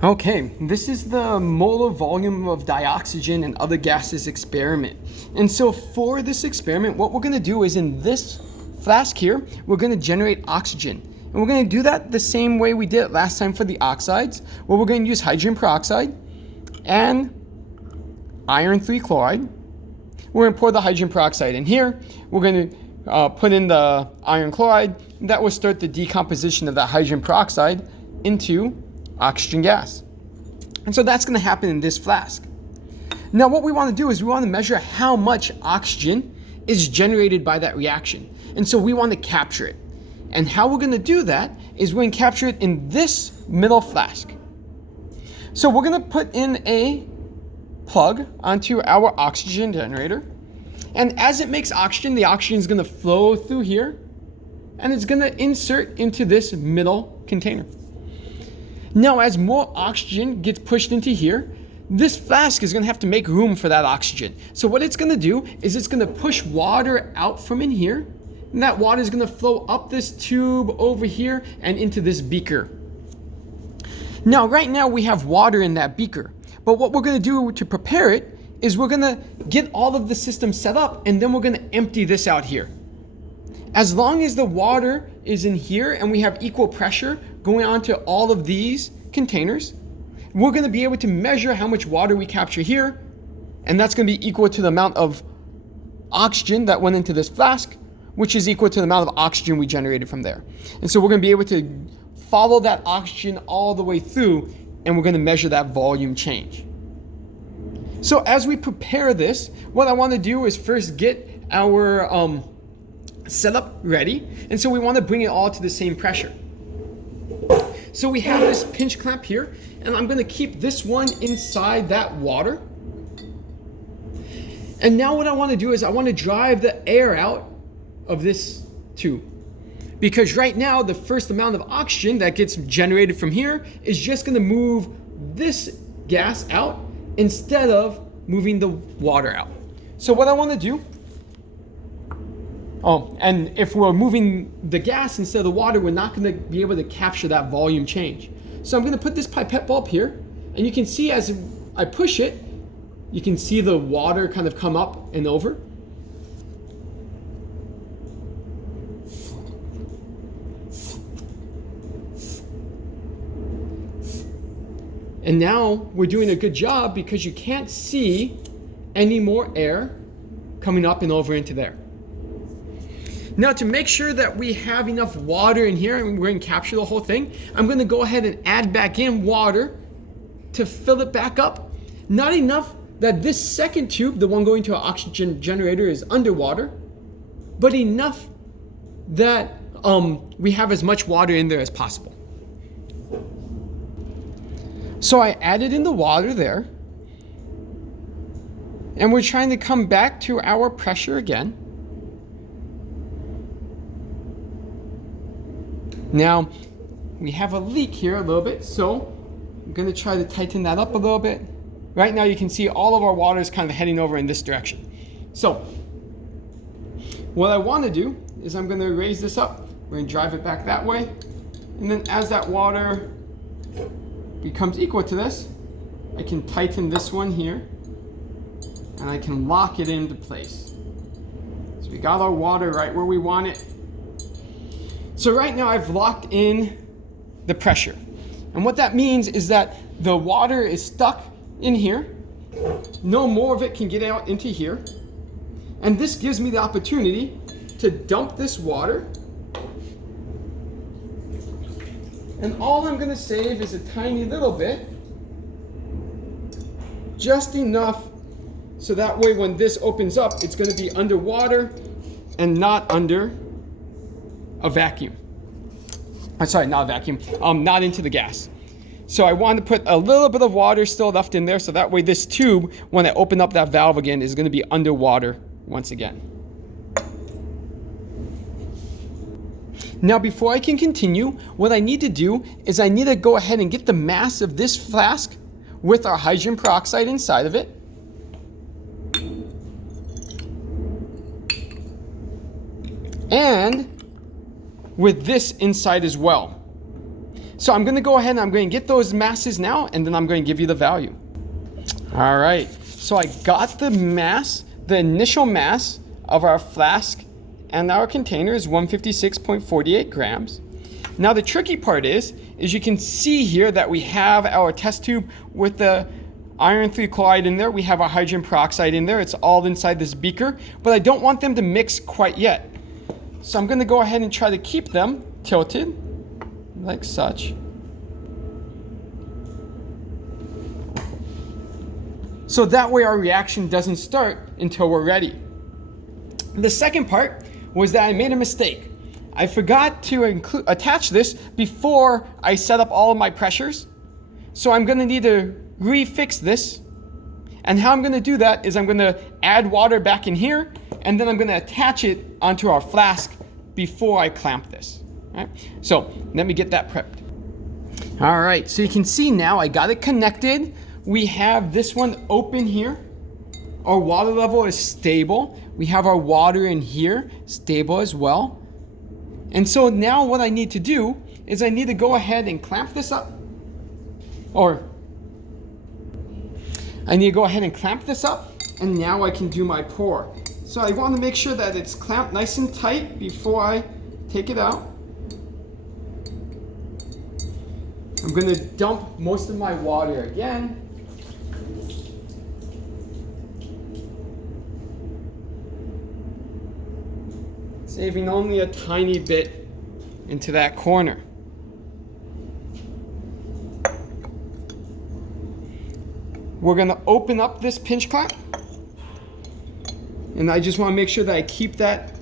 Okay, this is the molar volume of dioxygen and other gases experiment. And so for this experiment, what we're gonna do is in this flask here, we're gonna generate oxygen. And we're gonna do that the same way we did it last time for the oxides, where we're gonna use hydrogen peroxide and iron 3 chloride. We're gonna pour the hydrogen peroxide in here. We're gonna put in the iron chloride. That will start the decomposition of that hydrogen peroxide into oxygen gas. And so that's going to happen in this flask. Now what we want to do is we want to measure how much oxygen is generated by that reaction. And so we want to capture it. And how we're going to do that is we're going to capture it in this middle flask. So we're going to put in a plug onto our oxygen generator. And as it makes oxygen, the oxygen is going to flow through here and it's going to insert into this middle container. Now, as more oxygen gets pushed into here, this flask is going to have to make room for that oxygen. So what it's going to do is it's going to push water out from in here, and that water is going to flow up this tube over here and into this beaker. Now, right now we have water in that beaker, but what we're going to do to prepare it is we're going to get all of the system set up, and then we're going to empty this out here. As long as the water is in here and we have equal pressure going onto all of these containers, we're going to be able to measure how much water we capture here, and that's going to be equal to the amount of oxygen that went into this flask, which is equal to the amount of oxygen we generated from there. And so we're going to be able to follow that oxygen all the way through, and we're going to measure that volume change. So as we prepare this, what I want to do is first get our setup ready, and so we want to bring it all to the same pressure. So we have this pinch clamp here, and I'm going to keep this one inside that water. And now what I want to do is I want to drive the air out of this tube, because right now the first amount of oxygen that gets generated from here is just going to move this gas out instead of moving the water out. So what I want to do, and if we're moving the gas instead of the water, we're not going to be able to capture that volume change. So I'm going to put this pipette bulb here, and you can see as I push it, you can see the water kind of come up and over. And now we're doing a good job because you can't see any more air coming up and over into there. Now, to make sure that we have enough water in here and we're going to capture the whole thing, I'm going to go ahead and add back in water to fill it back up. Not enough that this second tube, the one going to our oxygen generator, is underwater, but enough that we have as much water in there as possible. So I added in the water there, and we're trying to come back to our pressure again. Now, we have a leak here a little bit, so I'm going to try to tighten that up a little bit. Right now you can see all of our water is kind of heading over in this direction. So, what I want to do is I'm going to raise this up. We're going to drive it back that way. And then as that water becomes equal to this, I can tighten this one here, and I can lock it into place. So we got our water right where we want it. So right now I've locked in the pressure. And what that means is that the water is stuck in here. No more of it can get out into here. And this gives me the opportunity to dump this water. And all I'm going to save is a tiny little bit. Just enough so that way when this opens up, it's going to be underwater and not under a vacuum. Sorry, not a vacuum, not into the gas. So I want to put a little bit of water still left in there, so that way this tube, when I open up that valve again, is going to be underwater once again. Now before I can continue, what I need to do is I need to go ahead and get the mass of this flask with our hydrogen peroxide inside of it. And with this inside as well. So I'm gonna go ahead and I'm going to get those masses now, and then I'm going to give you the value. All right, so I got the mass, the initial mass of our flask and our container is 156.48 grams. Now the tricky part is you can see here that we have our test tube with the iron 3 chloride in there. We have our hydrogen peroxide in there. It's all inside this beaker, but I don't want them to mix quite yet. So I'm gonna go ahead and try to keep them tilted like such. So that way our reaction doesn't start until we're ready. The second part was that I made a mistake. I forgot to attach this before I set up all of my pressures. So I'm gonna need to refix this. And how I'm gonna do that is I'm gonna add water back in here, and then I'm gonna attach it onto our flask before I clamp this. All right? So let me get that prepped. All right, so you can see now I got it connected. We have this one open here. Our water level is stable. We have our water in here, stable as well. And so now what I need to do is I need to go ahead and clamp this up. Or I need to go ahead and clamp this up, and now I can do my pour. So I want to make sure that it's clamped nice and tight before I take it out. I'm going to dump most of my water again. Saving only a tiny bit into that corner. We're going to open up this pinch clamp, and I just want to make sure that I keep that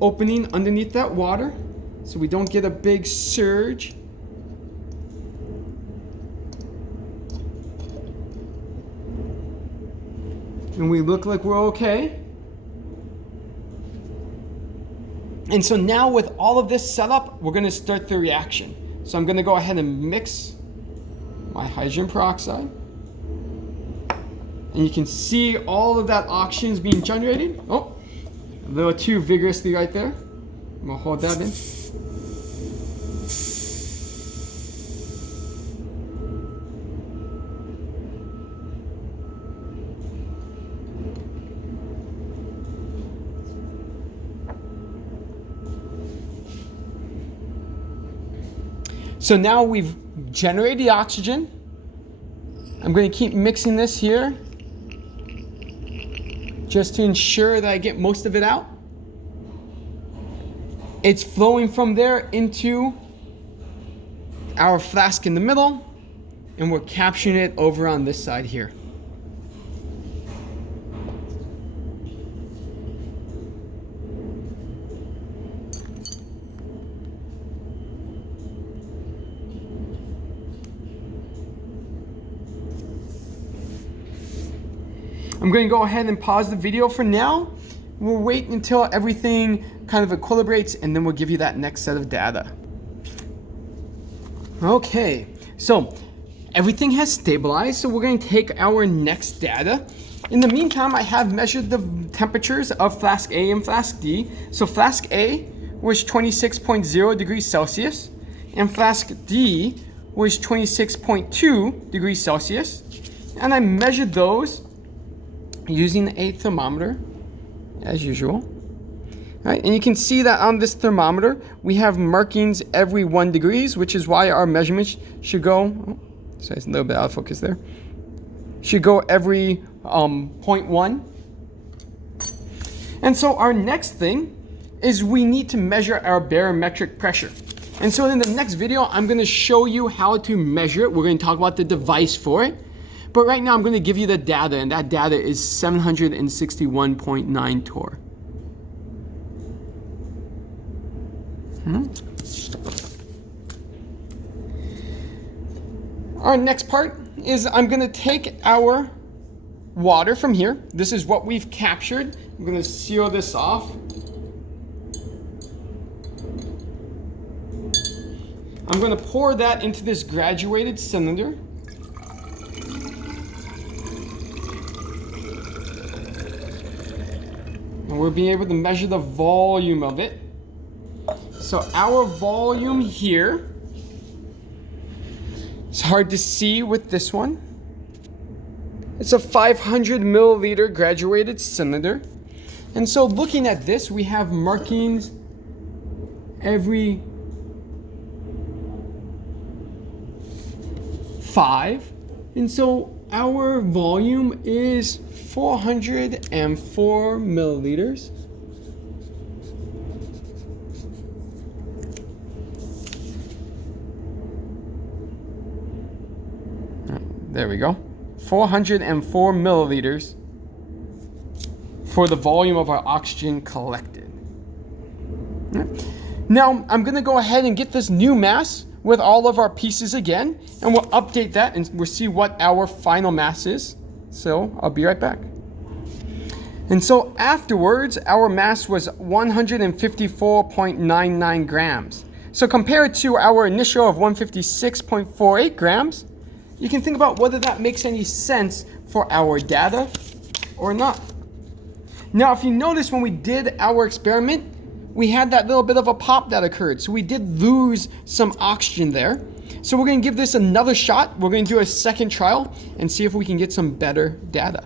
opening underneath that water so we don't get a big surge. And we look like we're okay. And so now with all of this set up, we're going to start the reaction. So I'm going to go ahead and mix my hydrogen peroxide. And you can see all of that oxygen is being generated. Oh, a little too vigorously right there. I'm going to hold that in. So now we've generated the oxygen. I'm going to keep mixing this here just to ensure that I get most of it out. It's flowing from there into our flask in the middle, and we're capturing it over on this side here. I'm going to go ahead and pause the video for now. We'll wait until everything kind of equilibrates, and then we'll give you that next set of data. Okay, so everything has stabilized, so we're going to take our next data. In the meantime, I have measured the temperatures of Flask A and Flask D. So Flask A was 26.0 degrees Celsius, and Flask D was 26.2 degrees Celsius. And I measured those using a thermometer as usual. All right, and you can see that on this thermometer we have markings every 1 degrees, which is why our measurements should go, sorry, it's a little bit out of focus there, should go every 0.1. And so our next thing is we need to measure our barometric pressure. And so in the next video I'm going to show you how to measure it. We're going to talk about the device for it. But right now I'm going to give you the data, and that data is 761.9 torr. Our next part is I'm going to take our water from here. This is what we've captured. I'm going to seal this off. I'm going to pour that into this graduated cylinder. And we'll be able to measure the volume of it. So our volume here It's hard to see with this one. It's a 500 milliliter graduated cylinder. And so looking at this, we have markings every 5. And so our volume is 404 milliliters. There we go. 404 milliliters for the volume of our oxygen collected. Now, I'm going to go ahead and get this new mass with all of our pieces again, and we'll update that and we'll see what our final mass is. So I'll be right back. And so afterwards, our mass was 154.99 grams. So compared to our initial of 156.48 grams, you can think about whether that makes any sense for our data or not. Now, if you notice when we did our experiment, we had that little bit of a pop that occurred. So we did lose some oxygen there. So we're going to give this another shot. We're going to do a second trial and see if we can get some better data.